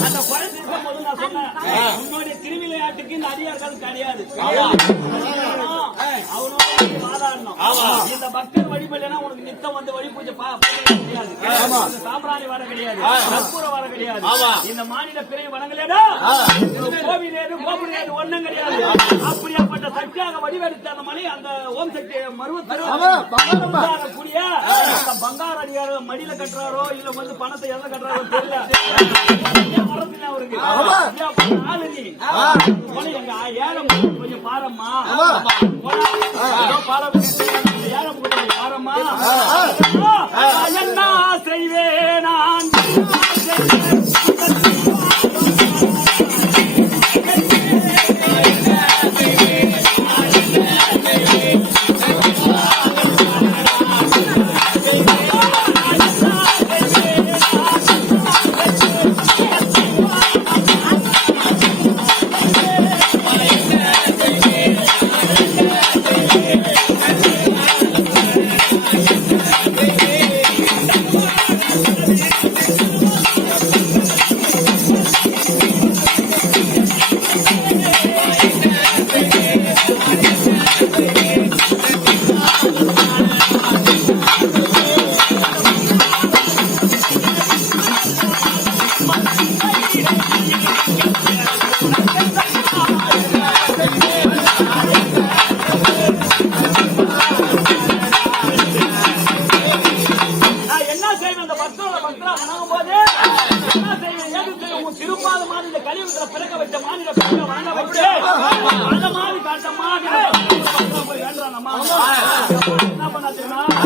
அந்த குறை தீர்க்கும் போது நான் சொன்னேன். உன்னுடைய திருவிளையாட்டுக்கு இந்த அதிகாரிகள் கிடையாது அவனோட வாதாடணும் இந்த பக்தர் வழிபடலைன்னா உனக்கு நித்தம் வந்து வழி பூஜை கிடையாது. சாம்பிராணி வர கிடையாது. கற்பூர வர கிடையாது. இந்த மாநில பிறை வணங்கலையா கோவில் ஏது கோபுரம் ஏது ஒண்ணும் கிடையாது. அப்படியாப்பட்ட சக்தியாக வடிவெடுத்த அந்த மணி அந்த ஓம் சக்தி மருவத்தில் கூடிய பங்கார அடியாரோ மடியில கட்டுறாரோ இல்ல வந்து பணத்தை எல்லாம் கட்டுறாரோ தெரியல. ஏன் வரதில்லை அவருக்கு. ஆளு நீ ஏழம் கொஞ்சம் பாரம்மா பாரம்மா திருப்பாத மாதிரி இந்த கலியுகத்துல பிறக்க வச்ச மாநில பிறக்க வணங்க ఆ